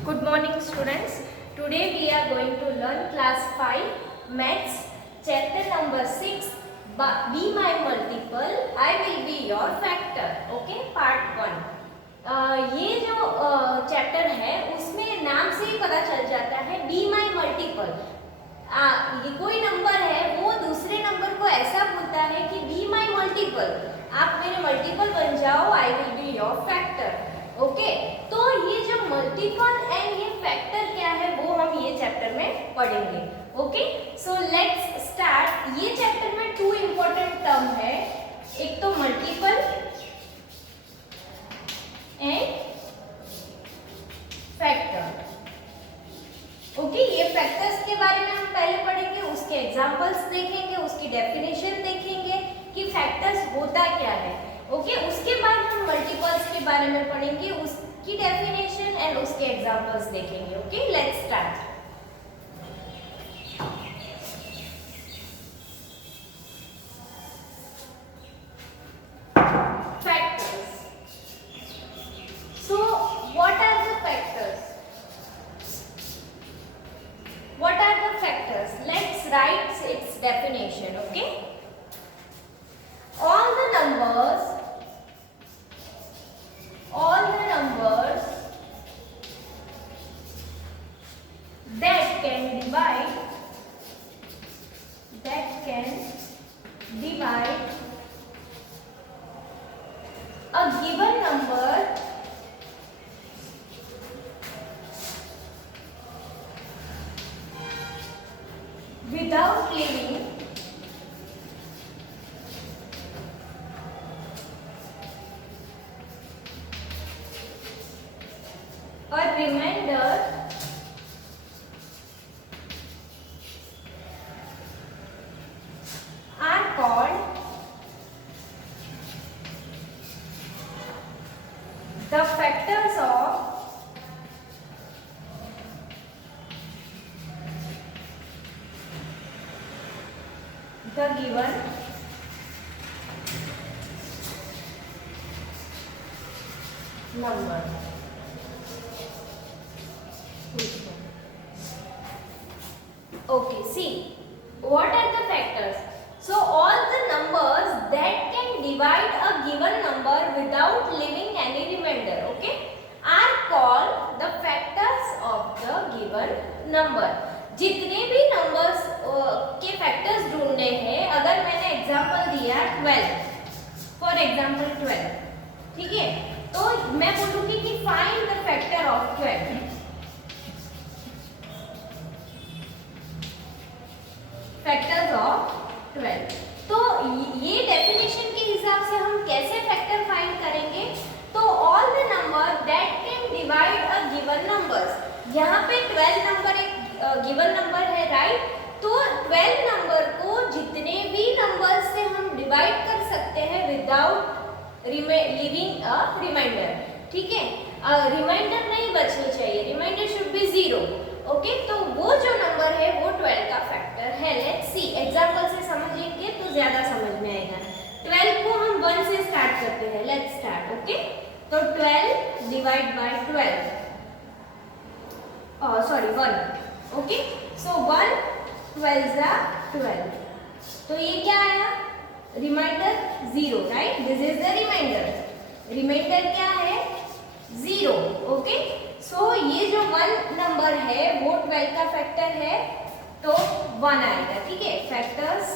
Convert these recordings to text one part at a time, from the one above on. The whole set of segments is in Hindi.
Good morning students. Today we are going to learn class 5 maths chapter number 6 be my multiple I will be your factor. Okay, part 1. ये जो चैप्टर है उसमें नाम से ही पता चल जाता है बी माई मल्टीपल। ये कोई नंबर है वो दूसरे नंबर को ऐसा बोलता है कि बी माई मल्टीपल, आप मेरे मल्टीपल बन जाओ, I will be your factor. Okay, तो ये जो मल्टीपल एंड ये फैक्टर क्या है वो हम ये चैप्टर में पढ़ेंगे। Okay, so let's start. ये चैप्टर में 2 इंपॉर्टेंट टर्म है, एक तो मल्टीपल एंड फैक्टर। ओके, ये फैक्टर्स के बारे में हम पहले पढ़ेंगे, उसके एग्जांपल्स देखेंगे, उसकी डेफिनेशन देखेंगे कि फैक्टर्स होता क्या है। ओके, उसके बाद हम मल्टीपल्स के बारे में पढ़ेंगे, उसकी डेफिनेशन एंड उसके एग्जांपल्स देखेंगे। Okay, let's start. Factors. So what are the factors? What are the factors? Let's write its definition. Okay, all the numbers that can divide a given number without leaving a remainder are called the factors of the given number. Okay, see, what are the factors? So all the numbers that can divide a given number without leaving any remainder, okay, are called the factors of the given number. जितने भी नंबर्स के फैक्टर्स ढूंढने हैं, अगर मैंने एग्जांपल दिया 12, फॉर एग्जांपल 12, ठीक है, तो मैं बोलूंगी कि find the factor of 12। Factors of 12, तो ये डेफिनेशन के हिसाब से हम कैसे फैक्टर फाइंड करेंगे? तो all the number that can divide a given numbers, यहाँ पे 12 नंबर एक गिवन नंबर है, राइट? तो 12 नंबर को जितने भी नंबर से हम डिवाइड कर सकते हैं विदाउट लिविंग अ रिमाइंडर, ठीक है, रिमाइंडर नहीं बचनी चाहिए, रिमाइंडर शुड बी 0। ओके, तो वो जो नंबर है वो 12 का फैक्टर है। लेट्स सी, एग्जांपल से समझेंगे तो ज्यादा समझ में आएगा। 12 को हम 1 से स्टार्ट करते हैं, लेट्स स्टार्ट। ओके, तो 12 divide by 12, sorry 1। Okay, so 1 12 जा 12, तो ये क्या आया? Remainder 0, right? This is the remainder. Remainder क्या है? 0। ओके, सो ये जो 1 नंबर है वो 12 का फैक्टर है, तो 1 आएगा, ठीक है। फैक्टर्स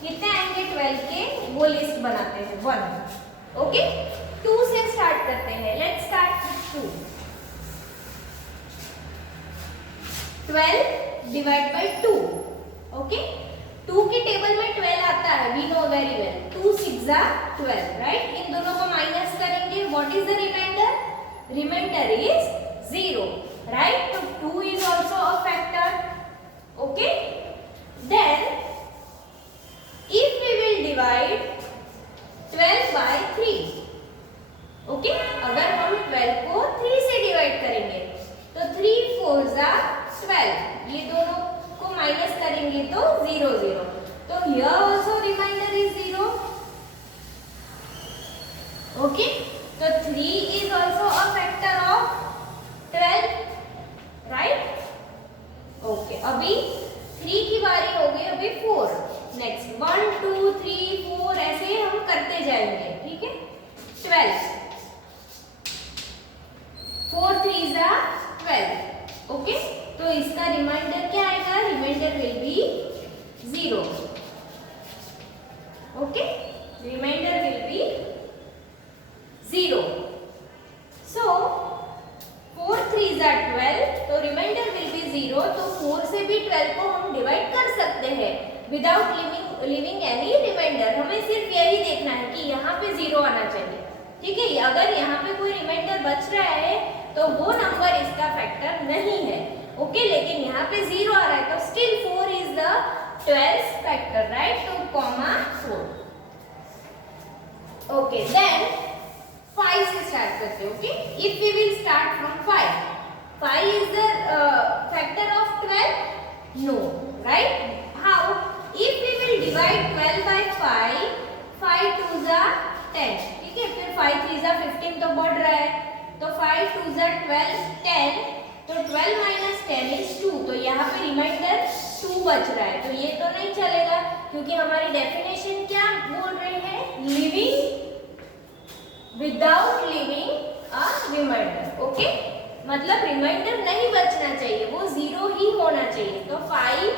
कितने आएंगे 12 के, वो लिस्ट बनाते हैं 1। ओके, 2 से स्टार्ट करते हैं, let's start with 2। 12 divide bye 2। Okay, 2 के टेबल में 12 आता है, वी नो वेरी वेल। 2 6 जा 12, राइट? इन दोनों को माइनस करेंगे, what is the remainder? Remainder is 0, right? तो 2 is also a factor. Okay, then if we will divide 12 by 3, okay, अगर हम 12 को 3 से डिवाइड करेंगे तो 3 4 जा 12, ये दोनों को माइनस करेंगे तो 0 0, तो here also remainder is 0. Okay, so 3 is also a factor of 12. इसका रिमाइंडर क्या आएगा? Remainder will be 0. Okay, remainder will be 0. So 4 3 are 12, तो रिमाइंडर विल बी 0. तो 4 से भी 12 को हम डिवाइड कर सकते हैं विदाउट लिविंग एनी रिमाइंडर. हमें सिर्फ यही देखना है कि यहाँ पे 0 आना चाहिए. ठीक है, अगर यहाँ पे कोई रिमाइंडर बच रहा है तो वो नंबर इसका फैक्टर नहीं है. ओके, लेकिन यहाँ पे 0 आ रहा है तो still 4 is the 12th factor, right? तो कॉमा 4. ओके, देन 5 से स्टार्ट करते हैं. Okay, if we will start from 5 is the factor of 12? No, right? How? If we will divide 12 by 5, 5 2s are 10. ठीक है, फिर 5 3s are 15 तो बढ़ रहा है, तो 5 2s are 12, 10. तो 12 minus 10 is 2. तो यहाँ पे रिमाइंडर 2 बच रहा है. तो ये तो नहीं चलेगा क्योंकि हमारी डेफिनेशन क्या बोल रही है? Leaving without leaving a remainder. Okay, मतलब रिमाइंडर नहीं बचना चाहिए, वो 0 ही होना चाहिए. तो 5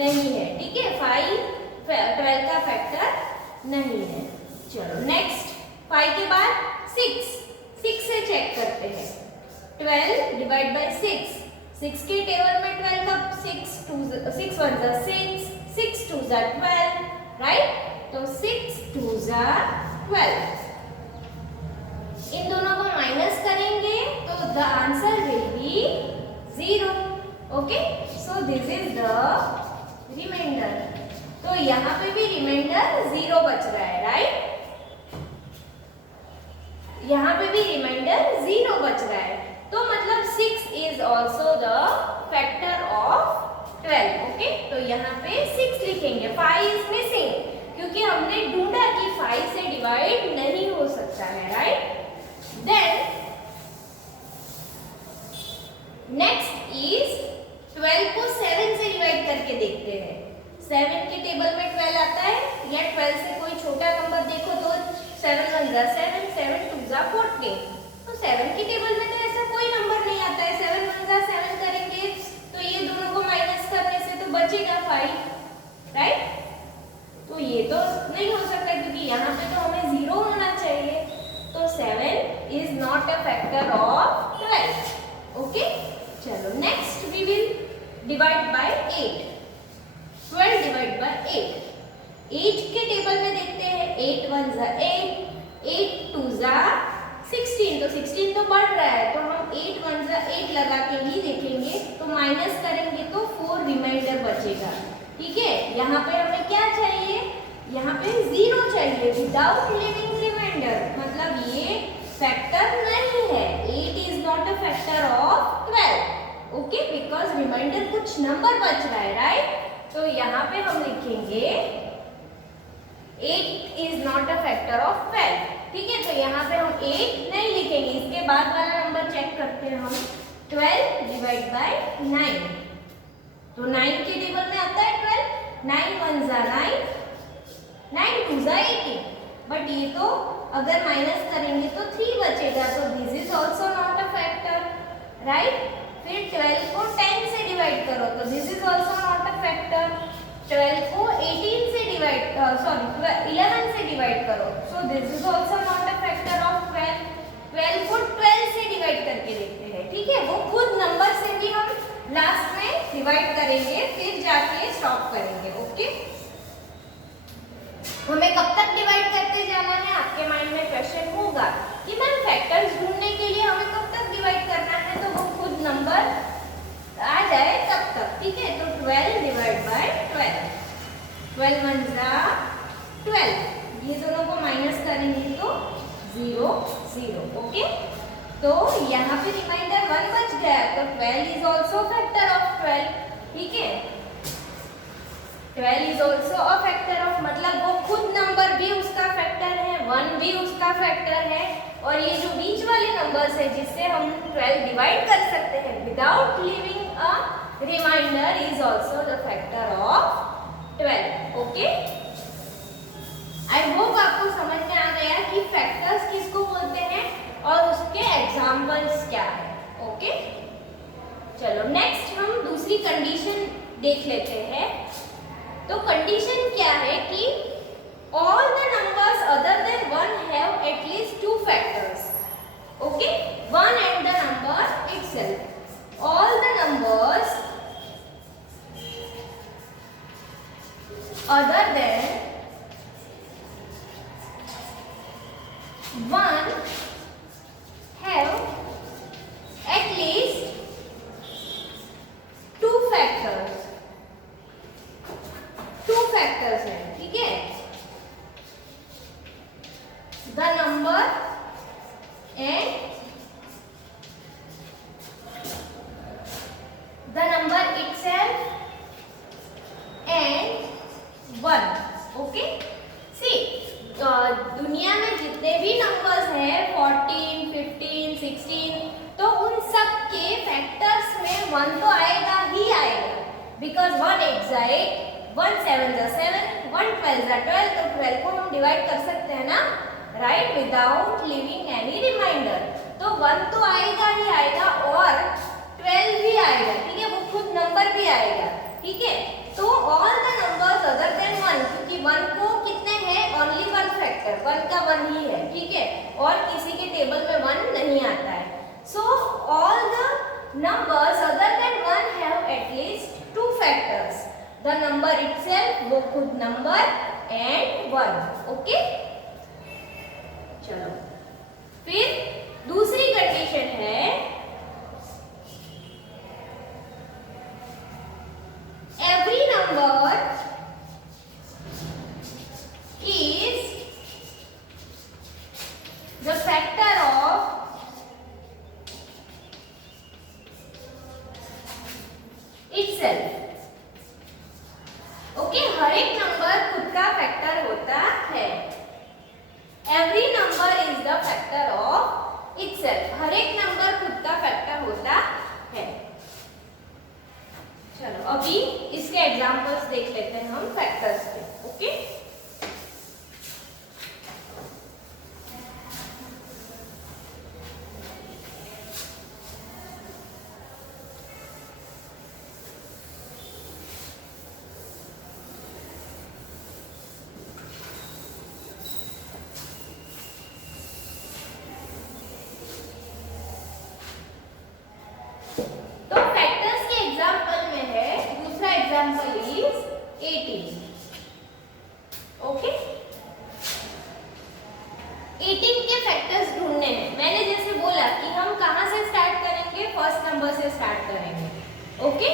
नहीं है. ठीक है, 5 12 का फैक्टर नहीं है. चलो नेक्स्ट, 5 के बाद 6 से चेक करते हैं. 12 डिवाइड बाय 6 के टेबल में 12 का 6 1 6, 6 2 12, राइट? तो 6 2 12. इन दोनों को माइनस करेंगे तो the answer will be 0. Okay, so this is the remainder. तो यहाँ पे भी रिमाइंडर 0 बच रहा है, राइट? यहाँ पे भी रिमाइंडर 0 बच रहा है. तो मतलब 6 is also the factor of 12. Okay, तो यहाँ पे 6 लिखेंगे. 5 इज मिसिंग क्योंकि हमने ढूंढा कि 5 से डिवाइड नहीं हो सकता है, राइट? देन नेक्स्ट इज 12 को 7 से डिवाइड करके देखते हैं. 7 के टेबल में 12 आता है या 12 से कोई छोटा नंबर देखो तो 7 1 जा 7, 7 2 जा 14. तो 7 के टेबल में तो ऐसा कोई नंबर नहीं आता है. 7 1 जा 7 करेंगे तो ये दोनों को माइनस करने से तो बचेगा 5, राइट? तो ये तो नहीं हो सकता क्योंकि यहाँ पे तो हमें 0 होना चाहिए. तो 7 is not a factor of 12. Okay, चलो next we will divide by 8. 12 divide by 8. 8 के टेबल में देखते हैं. 8 1 जा 8, 8 2 जा 16. तो 16 तो बढ़ रहा है तो हम 8 1 जा 8 लगा के ही देखेंगे. तो माइनस करेंगे तो 4 रिमाइंडर बचेगा. ठीक है, यहाँ पे हमें क्या चाहिए? यहाँ पे 0 चाहिए विदाउट लिविंग रिमाइंडर. मतलब ये फैक्टर नहीं है. 8 is not a factor of 12. Okay, because remainder कुछ नंबर बच रहा है, राइट? तो यहाँ पे हम लिखेंगे 8 is not a factor of 12. ठीक है, तो यहाँ पे हम 8 नहीं लिखेंगे. इसके बाद वाला नंबर चेक करते हैं हम. 12 डिवाइड बाय 9. तो 9 के टेबल में आता है 12. 9 1 जा 9, 9 2 जा 18. बट ये तो अगर माइनस करेंगे तो 3 बचेगा. तो this is also not a factor, right? फिर 12 को 10 से डिवाइड करो तो this is also not a factor. 12 को 18 से डिवाइड 11 से डिवाइड करो. सो this is also not a factor of 12. 12 को 12 से डिवाइड करके देखते हैं. ठीक है, वो खुद नंबर से भी हम लास्ट में डिवाइड करेंगे फिर जाके स्टॉप करेंगे. ओके, हमें कब तक डिवाइड करते जाना है? आपके माइंड में क्वेश्चन होगा कि मैम फैक्टर्स ढूंढने के लिए हमें कब तक डिवाइड करना है? तो वो खुद नंबर आ जाए तब तक. ठीक है, तो 12 डिवाइड बाय 12. 12 1 जा 12. ये दोनों को माइनस करेंगे तो 0 0. ओके, तो यहाँ पे रिमाइंडर 1 बच गया. तो 12 इज ऑल्सो फैक्टर ऑफ 12. ठीक है, 12 is also a factor of, मतलब वो खुद नंबर भी उसका फैक्टर है, 1 भी उसका फैक्टर है. और ये जो बीच वाले नंबर्स है जिससे हम 12 डिवाइड कर सकते हैं without leaving a remainder is also the factor of 12. Okay, I hope आपको समझ में आ गया कि फैक्टर्स किसको बोलते हैं और उसके एग्जाम्पल्स क्या है. ओके, चलो नेक्स्ट हम दूसरे दूसरी कंडीशन देख लेते हैं। तो कंडीशन क्या है कि all the numbers other than 1 have at least 2 factors. Okay, 1 and the number itself. All the numbers other than 1 have at least 2 factors. 2 factors हैं, ठीक है। The number and the number itself and 1. Okay, see, दुनिया में जितने भी नंबर्स हैं 14, 15, 16, तो उन सब के फैक्टर्स में 1 तो आएगा ही आएगा, बिकॉज 1 8 जा 8, 1 7 जा 7, 1 12 जा 12, तो 12 को हम डिवाइड कर सकते हैं ना, right, without leaving any remainder. तो 1 तो आएगा ही आएगा और 12 भी आएगा, ठीक है, वो खुद नंबर भी आएगा, ठीक है। तो all the numbers other than 1, क्योंकि 1 को कितने हैं, ओनली 1 फैक्टर, 1 का 1 ही है, ठीक है, और किसी के टेबल में 1 नहीं आता है। So all the numbers other than 1 have at least 2 factors, the number itself, वो खुद नंबर, एंड 1। ओके, चलो फिर दूसरी कंडीशन है, every number is the factor of itself. Okay, हर एक नंबर खुद का फैक्टर होता है। Every number is the factor of itself, हर एक नंबर खुद का फैक्टर होता है। चलो अभी इसके एग्जांपल्स देख लेते हैं हम फैक्टर्स के। ओके, तो फैक्टर्स के एग्जांपल में है, दूसरा एग्जांपल इज 18। ओके, 18 के फैक्टर्स ढूंढने हैं। मैंने जैसे बोला कि हम कहां से स्टार्ट करेंगे, फर्स्ट नंबर से स्टार्ट करेंगे। ओके,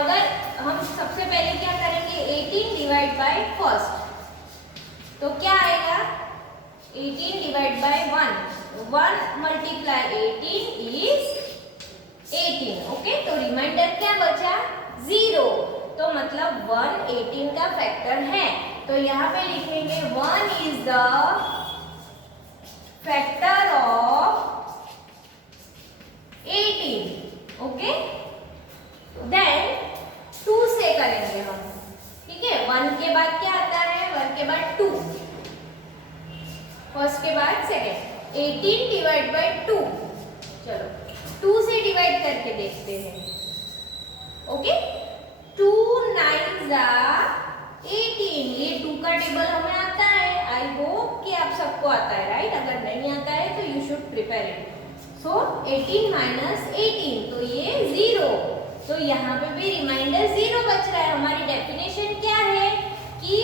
अगर हम सबसे पहले क्या करेंगे, 18 डिवाइड बाय फर्स्ट, तो क्या आएगा, 18 divide by 1, 1 multiply 18 is 18। Okay, तो रिमाइंडर क्या बचा, 0, तो मतलब 1 18 का फैक्टर है, तो यहाँ पे लिखेंगे 1 is the factor of 18। Okay, then 2 से करेंगे हम, ठीक है, 1 के बाद क्या आता है, 1 के बाद 2, फर्स्ट के बाद सेकेंड, 18 डिवाइड बाय 2, चलो 2 से डिवाइड करके देखते हैं। ओके, 2 9 जा 18, ये 2 का टेबल हमें आता है, आई होप कि आप सबको आता है, राइट, अगर नहीं आता है तो you should prepare it. So 18 minus 18, तो ये 0, तो यहाँ पे भी रिमाइंडर 0 बच रहा है। हमारी डेफिनेशन क्या है कि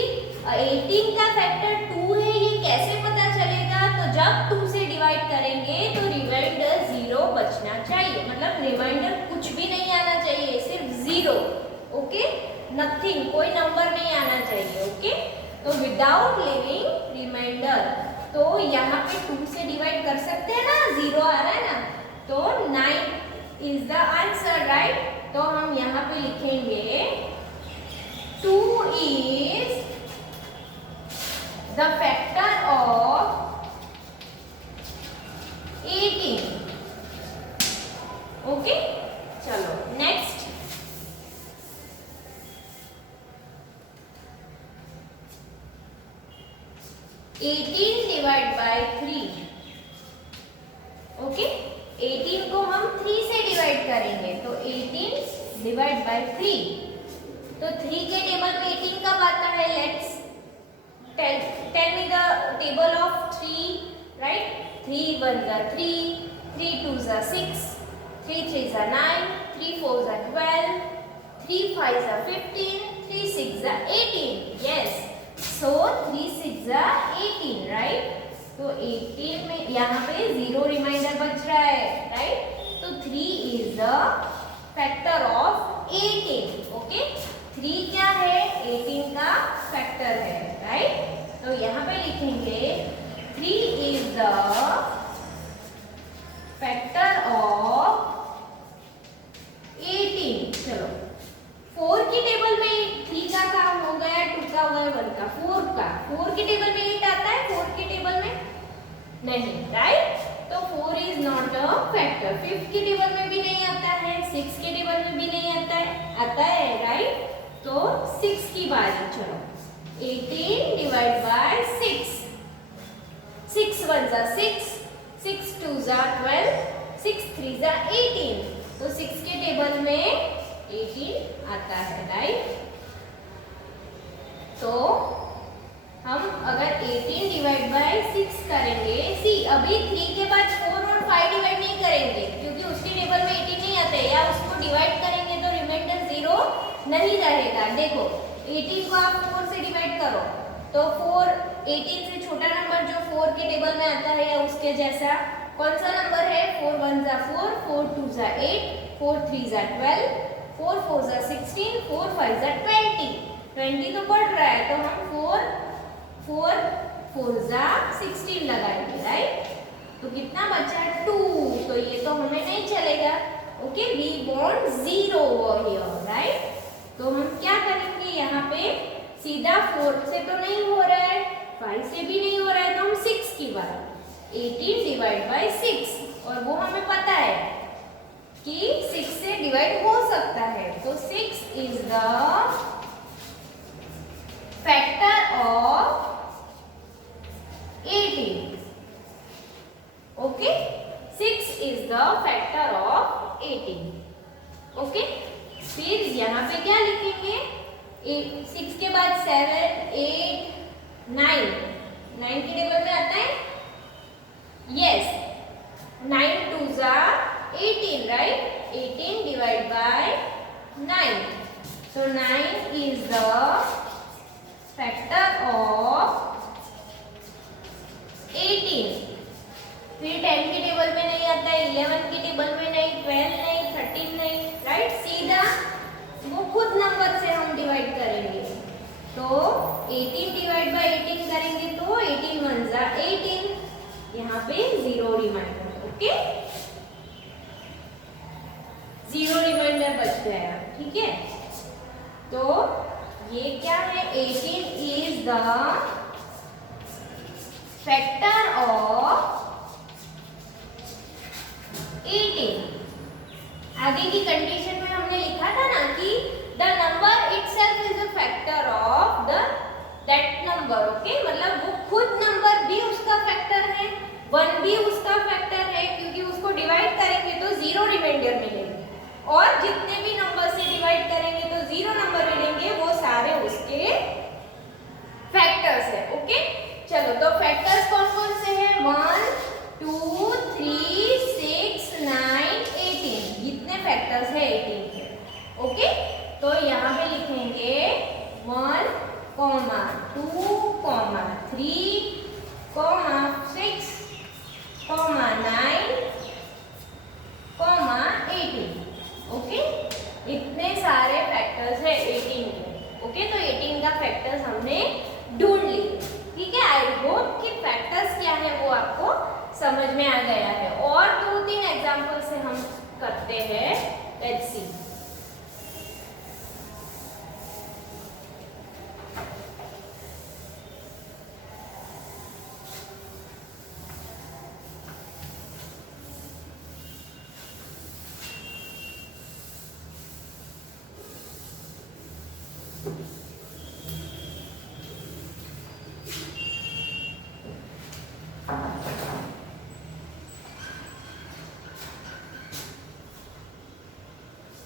18 का फैक्टर 2 है, ये कैसे पता चलेगा, तो जब 2 से डिवाइड करेंगे तो रिमाइंडर 0 बचना चाहिए, मतलब रिमाइंडर कुछ भी नहीं आना चाहिए, सिर्फ 0। ओके, नथिंग, कोई नंबर नहीं आना चाहिए। ओके, तो विदाउट लिविंग रिमाइंडर, तो यहाँ पे 2 से डिवाइड कर सकते हैं ना, 0 आ रहा है ना, तो 9 इज द आंसर, राइट। तो हम यहाँ पे लिखेंगे 2 is the factor of 18। Okay, चलो next, eighteen divide by 3। Okay, 18 को हम 3 से डिवाइड करेंगे, तो 18 डिवाइड बाय 3। तो 3 के टेबल में 18 कब आता है? Let's tell me the table of 3, right? 3 1 जा 3, 3 2 जा 6, 3 3 जा 9, 3 4 जा 12, 3 5 जा 15, 3 6 जा 18। यस, सो 3 6 जा 18, राइट? तो 18 में यहाँ पे 0 रिमाइंडर बच रहा है, राइट? तो 3 is the factor of 18। Okay, 3 क्या है? 18 का फैक्टर है, राइट? तो यहाँ पे लिखेंगे 3 इज द फैक्टर ऑफ 18। चलो, 4 की टेबल में 3 का काम हो गया, 2 का हो गया, 1 का, 4 का। 4 की टेबल में 8 आता है? 4 की टेबल में नहीं, राइट? तो 4 इज नॉट अ फैक्टर। 5 की टेबल में भी नहीं आता है, 6 के टेबल में भी नहीं आता है, राइट? तो 6 की बारी। चलो, 18 डिवाइड बाय 6, 6 1 जा 6, 6 2 जा 12, 6 3 जा 18। तो 6 के टेबल में 18 आता है, राइट? तो हम अगर 18 डिवाइड बाय 6 करेंगे, सी अभी 3 के बाद 4 और 5 डिवाइड नहीं करेंगे क्योंकि उसकी टेबल में 18 नहीं आता है, या उसको डिवाइड करेंगे तो रिमाइंडर 0 नहीं रहेगा। देखो, 18 को आप 4 से डिवाइड करो तो 4 18 से छोटा नंबर जो 4 के टेबल में आता है या उसके जैसा कौन सा नंबर है? 4 1 जा 4, 4 2 जा 8, 4 3 जा 12, 4 4 जा 16, 4 5 जा 20 तो बढ़ रहा है, तो हम 4 4 जा 16 लगाएंगे, राइट? तो कितना बचा? 2। तो ये तो हमें नहीं चलेगा। Okay, we want 0 over here, right? तो हम क्या करेंगे? यहाँ पे सीधा 4 से तो नहीं हो रहा है, 5 से भी नहीं हो रहा है, तो हम 6 की बात 18 डिवाइड बाय 6, और वो हमें पता है कि 6 से डिवाइड हो सकता है। तो 6 is the factor of 18। Okay, 6 is the factor of 18। Okay, फिर यहाँ पे क्या लिखेंगे? 6 के बाद 7 8 9, 9 की टेबल में आता है? यस, 9 2 जा 18, right? 18 divide by 9, so 9 is the factor of 18। फिर 10 की टेबल में नहीं आता है, 11 की टेबल में नहीं, 12 नहीं, 13 नहीं, राइट? सीधा वो खुद नंबर से हम डिवाइड करेंगे। तो 18 डिवाइड बाय 18 करेंगे तो 18 1 जा 18, यहाँ पे 0 रिमाइंडर। ओके, 0 रिमाइंडर बच गया, ठीक है? तो ये क्या है? 18 इज द फैक्टर ऑफ 18। आगे की कंडीशन में हमने लिखा था ना कि the number itself is a factor of the that number. Okay, मतलब वो खुद नंबर भी उसका फैक्टर है, 1 भी उसका फैक्टर है, क्योंकि उसको डिवाइड करेंगे तो 0 रिमाइंडर मिलेंगे, और जितने भी नंबर से डिवाइड करेंगे तो 0 नंबर मिलेंगे, वो सारे उसके फैक्टर्स है। ओके, चलो, तो फैक्टर्स कौन कौन से हैं? 1 2 3 6 9 18, जितने फैक्टर्स है 18 के। ओके, तो यहाँ पे लिखेंगे 1 2 3 6 9 18। ओके, इतने सारे फैक्टर्स है 18 के। ओके, तो 18 का फैक्टर्स हमने ढूंढ लिए, ठीक है? आई होप कि फैक्टर्स क्या है वो आपको समझ में आ गया है। और 2-3 एग्जांपल से हम करते हैं, let's see.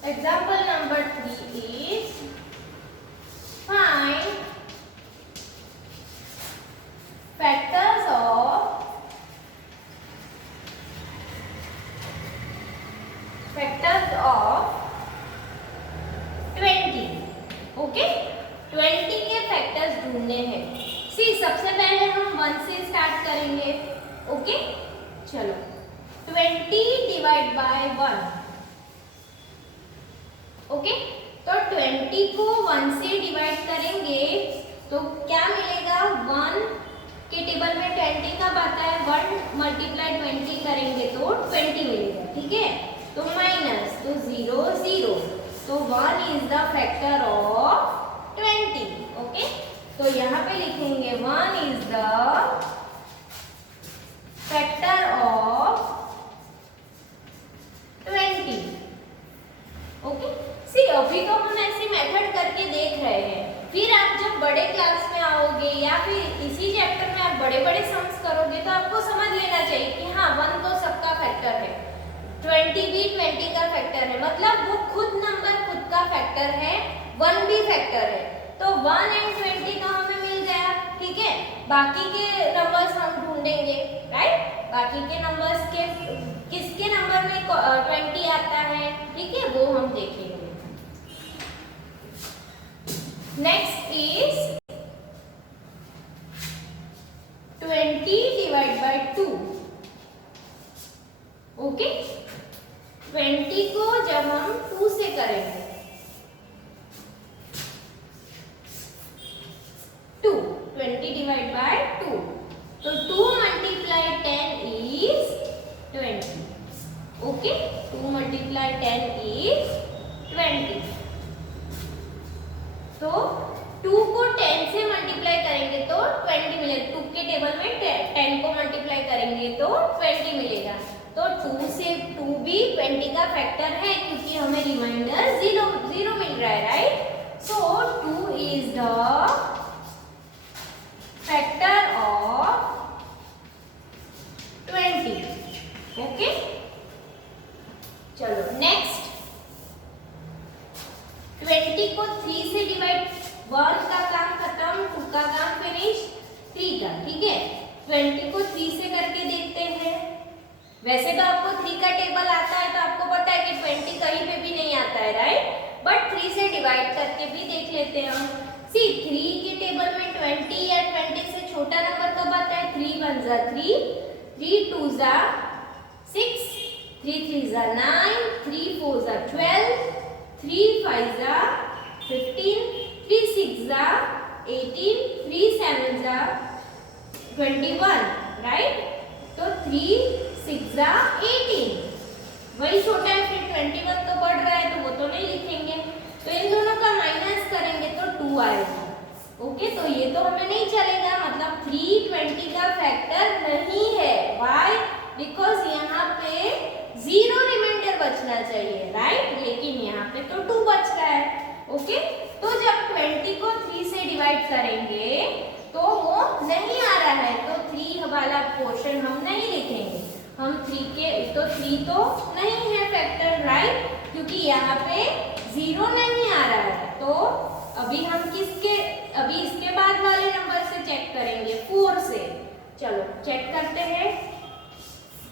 Example number number 3 is find factors of 20. Okay, 20 के फैक्टर्स ढूंढने हैं। सी सबसे पहले हम 1 से स्टार्ट करेंगे। ओके चलो, 20 डिवाइड बाय 1। ओके, तो 20 को 1 से डिवाइड करेंगे तो क्या मिलेगा? 1 के टेबल में 20 कब आता है? 1 मल्टीप्लाई 20 करेंगे तो 20 मिलेगा। ठीक है, तो माइनस, तो 0 0, तो 1 is the factor of 20। Okay, तो यहाँ पे लिखेंगे 1 is the factor of 20। Okay, see अभी तो हम ऐसी मेथड करके देख रहे हैं, फिर आप जब बड़े क्लास में आओगे या फिर इसी चैप्टर में आप बड़े बड़े सम्स करोगे तो आपको समझ लेना चाहिए कि हाँ 1 तो सबका फैक्टर है, 20 भी 20 का फैक्टर है, मतलब वो खुद नंबर खुद का फैक्टर है, 1 भी फैक्टर है। तो 1 एंड 20 तो हमें मिल गया। ठीक है, बाकी के नंबर्स हम ढूंढेंगे, राइट? बाकी के नंबर्स के किसके नंबर में 20 आता है, ठीक है, वो हम देखेंगे। Next is 20 divide by 2। Okay, 20 को जब हम 2 से करेंगे, 20 डिवाइड बाय 2, तो 2 multiply 10 is 20। Okay, 2 multiply 10 is 20। तो 2 को 10 से मल्टीप्लाई करेंगे तो 20 मिलेगा। 2 के टेबल में 10 को मल्टीप्लाई करेंगे तो 20 मिलेगा। तो 2 से 2 भी 20 का फैक्टर है क्योंकि हमें रिमाइंडर 0 0 मिल रहा है, right? So 2 is the factor of 20। Okay चलो, नेक्स्ट 20 को 3 से डिवाइड, 1 का काम खत्म, 2 का काम फिनिश, 3 का। ठीक है, 20 को 3 से करके देखते हैं। वैसे तो आपको 3 का टेबल आता है तो आपको पता है कि 20 कहीं पे भी नहीं आता है, राइट? बट 3 से डिवाइड करके भी देख लेते हैं हम। सी 3 के टेबल में 20 या 20 से छोटा नंबर कब आता है? 3 1 जा 3, 3 2 जा 6, 3 3 जा 9, 3 4 जा 12, 3 5 जा 15, 3 6 जा 18, 3 7 जा 21, राइट? तो 3 6 जा 18, वही छोटा है, फिर 21 तो बढ़ रहा है तो वो तो नहीं लिखेंगे, तो इन दोनों का माइनस करेंगे तो 2 आएगा। ओके, तो ये तो हमें नहीं चलेगा, मतलब 3 20 का फैक्टर नहीं है। व्हाई? बिकॉज यहाँ पे 0 रिमाइंडर बचना चाहिए, राइट? लेकिन यहाँ पे तो 2 बच रहा है। ओके, तो जब 20 को 3 से डिवाइड करेंगे तो वो नहीं आ रहा है, तो 3 वाला पोर्शन हम नहीं लिखेंगे। हम 3 के तो 3 तो नहीं है फैक्टर, राइट? क्योंकि यहाँ पे 0 नहीं आ रहा है। तो अभी हम अभी इसके बाद वाले नंबर से चेक करेंगे, 4 से। चलो चेक करते हैं।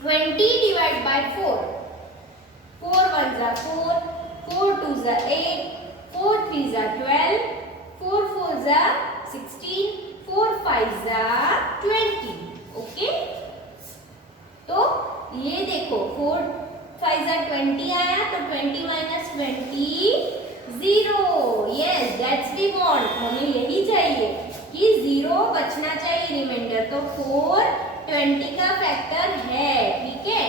20 डिवाइड बाय 4, 4 1 जा 4, 4 2 जा 8, 4 3 जा 12, 4 4 जा 16, 4 5 जा 20। ओके, तो ये देखो 4 5 जा 20 आया, तो 20 minus 20 0। Yes, that's we want, हमें यही चाहिए कि 0 बचना चाहिए रिमाइंडर। तो 4 20 का फैक्टर है। ठीक है,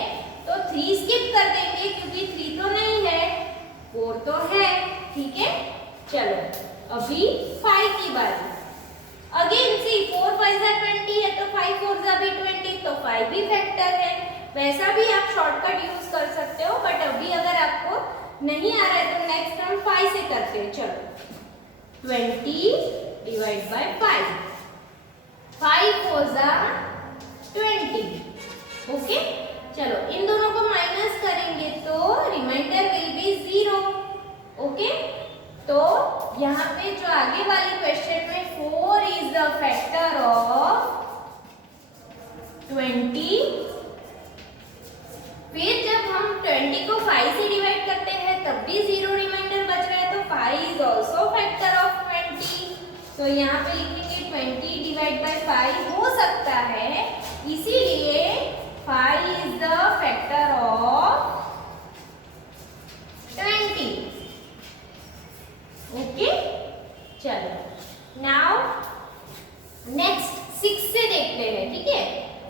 तो 3 स्किप कर देंगे क्योंकि 3 तो नहीं है, 4 तो है। ठीक है, चलो अभी 5 की बारी। अगेन सी 4 5 जा 20 है तो 5 4 जा भी 20, तो 5 भी फैक्टर है। वैसा भी आप शॉर्टकट यूज कर सकते हो, बट अभी अगर आपको नहीं आ रहा है तो नेक्स्ट हम 5 से करते हैं। चलो 20 डिवाइड बाय 5, 5 4 जा 20। ओके, चलो इन दोनों को माइनस करेंगे तो रिमाइंडर विल बी 0। ओके, को 5 से डिवाइड करते हैं तब भी 0 रिमाइंडर बच रहा है, तो 5 इज ऑल्सो फैक्टर ऑफ 20। तो यहाँ पे लिखेंगे 20 डिवाइड बाय 5 हो सकता है, इसीलिए 5 is the factor of 20। Okay, चलो नाउ नेक्स्ट 6 से देखते हैं। ठीक है,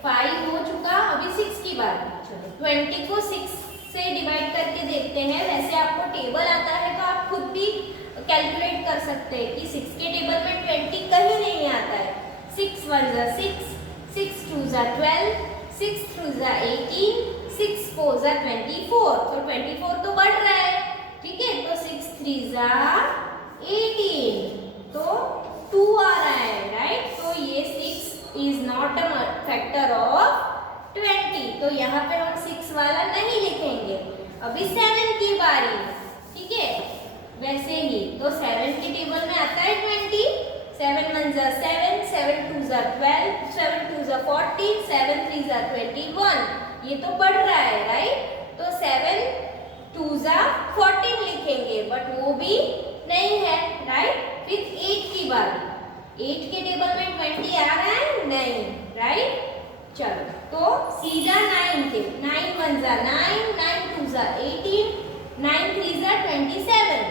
5 हो चुका, अभी 6 की बात। चलो 20 को 6 से डिवाइड करके देखते हैं। वैसे आपको टेबल आता है तो आप खुद भी कैलकुलेट कर सकते हैं कि 6 के टेबल में 20 कहीं नहीं आता है। 6 1 जा 6, 6 2 जा 12, 6 2 जा 18, 6 4 जा 24। तो 24 तो बढ़ रहा है। ठीक है, तो 6 3 जा 18, तो 2 आ रहा है, राइट। तो ये 6 is not a factor of 20, तो यहाँ पे हम 6 वाला नहीं लिखेंगे। अभी 7 की बारी। ठीक है, वैसे ही तो 7 के टेबल में आता है 20। 7 1 जा 7, 7 2 जा 12, 7 2 जा 14, 7 3 जा 21। ये तो बढ़ रहा है, राइट। तो 7 2 जा 14 लिखेंगे, बट वो भी नहीं है, राइट। फिर 8 की बारी। 8 के टेबल में 20 आ रहा है, नहीं, राइट। चलो तो सीधा 9 के। 9 1 जा 9, 9 2 जा 18, 9 3 जा 27।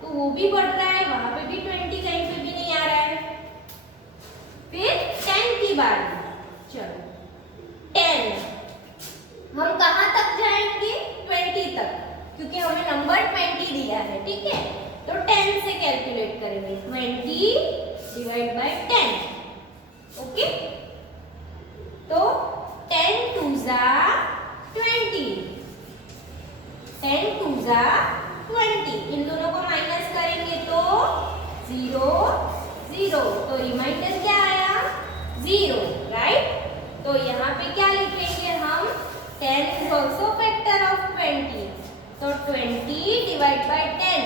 तो वो भी बढ़ रहा है, वहां पे भी 20 कहीं पे भी नहीं आ रहा है। फिर 10 की बारी। चलो 10 हम कहाँ तक जाएंगे? 20 तक, क्योंकि हमें नंबर 20 दिया है। ठीक है, तो 10 से कैलकुलेट करेंगे। 20 डिवाइड बाय 10। ओके, तो 10 2 जा 20, 10 2 जा 20। इन दोनों को माइनस करेंगे तो 0 0, तो रिमाइंडर क्या आया? 0, राइट। तो यहाँ पे क्या लिखेंगे हम? 10 इज ऑल्सो फैक्टर ऑफ 20, तो 20 डिवाइड बाय 10।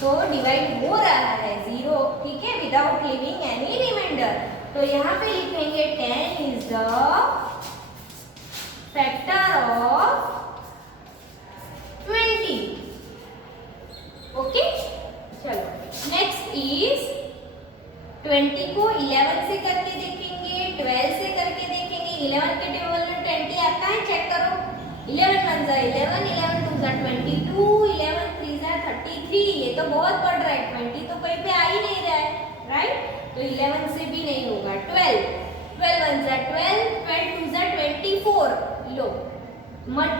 तो डिवाइड हो रहा है 0, ठीक है, विदाउट लिविंग एनी रिमाइंडर। तो यहाँ पे लिखेंगे 10 is the factor of 20। Okay, चलो नेक्स्ट इज 20 को 11 से करके देखेंगे, 12 से करके देखेंगे। 11 के टेबल में 20 आता है, चेक करो। 11 1 जा 11, 11 2 जा 22, 11 3 जा 33। ये तो बहुत बढ़ रहा है, 20 तो कहीं पे आ ही नहीं रहा है, राइट। तो 11 से भी नहीं होगा। 12 12 1 जा 12, 12 2 जा 24। लो,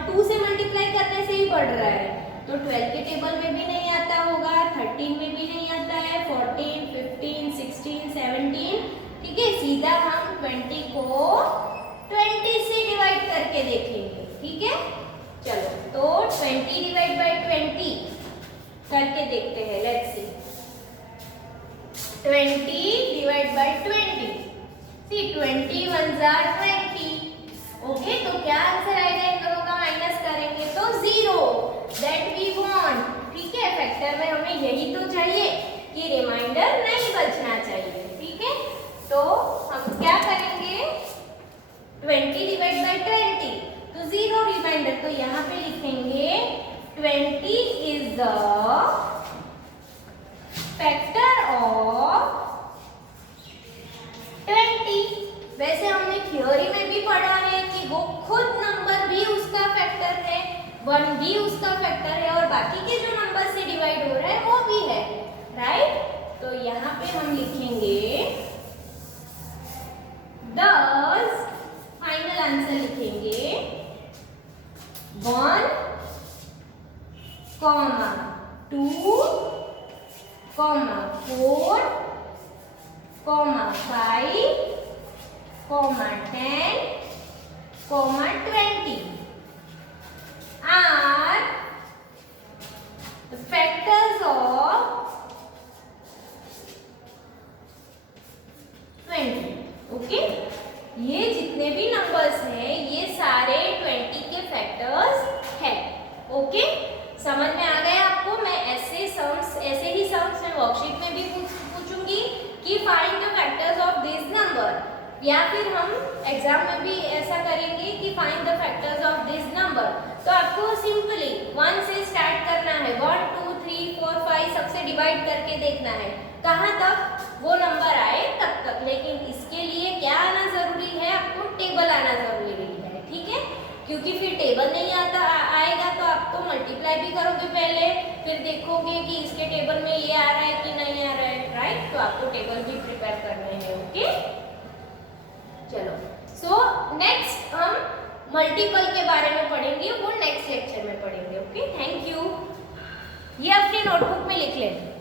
2 से मल्टीप्लाई करने से ही बढ़ रहा है, तो 12 के टेबल में भी नहीं आता होगा, 13 में भी नहीं आता है, 14 15 16 17। ठीक है, सीधा हम 20 को 20 से डिवाइड करके देखेंगे। ठीक है, चलो तो 20 डिवाइड बाय 20 करके देखते हैं। Let's see, 20 divide by 20। सी 20 1 जा 20। ओके, तो क्या आंसर आएगा? इन दोनों का माइनस करेंगे तो 0, दैट वी वांट। ठीक है, फैक्टर में हमें यही तो चाहिए कि रिमाइंडर नहीं बचना चाहिए। ठीक है, तो हम क्या करेंगे? 20 डिवाइड बाय 20, तो 0 रिमाइंडर। तो यहाँ पे लिखेंगे 20 इज द फैक्टर ऑफ 20। वैसे हमने थ्योरी में भी पढ़ा है कि वो खुद नंबर भी उसका फैक्टर है, 1 भी उसका फैक्टर है, और बाकी के जो नंबर से डिवाइड हो रहा है वो भी है, राइट। तो यहाँ पे हम लिखेंगे दस, फाइनल आंसर लिखेंगे 1, 2, 4, 5, 10, 20 are the factors of 20. Okay, ये जितने भी नंबर्स हैं ये सारे 20 के फैक्टर्स हैं। ओके, समझ में आ गया आपको? मैं ऐसे ही सम्स में वर्कशीट में भी पूछूंगी कि find the factors of this number, या फिर हम एग्जाम में भी ऐसा करेंगे कि find the factors of this number. तो आपको आपको सिंपली 1 से स्टार्ट करना है, 1 2 3 4 5 सबसे डिवाइड करके देखना है कहाँ तक वो नंबर आए तब तक। लेकिन इसके लिए क्या आना जरूरी है, आपको टेबल आना जरूरी है, ठीक है। क्योंकि फिर टेबल नहीं आएगा तो आप तो मल्टीप्लाई भी करोगे पहले, फिर देखोगे कि इसके टेबल में ये आ रहा है कि नहीं आ रहा है, राइट। तो आपको टेबल भी प्रिपेयर करने हैं, ओके। चलो, सो नेक्स्ट हम मल्टीपल के बारे में पढ़ेंगे, वो नेक्स्ट लेक्चर में पढ़ेंगे, ओके। Thank you. ये अपनी नोटबुक में लिख लें।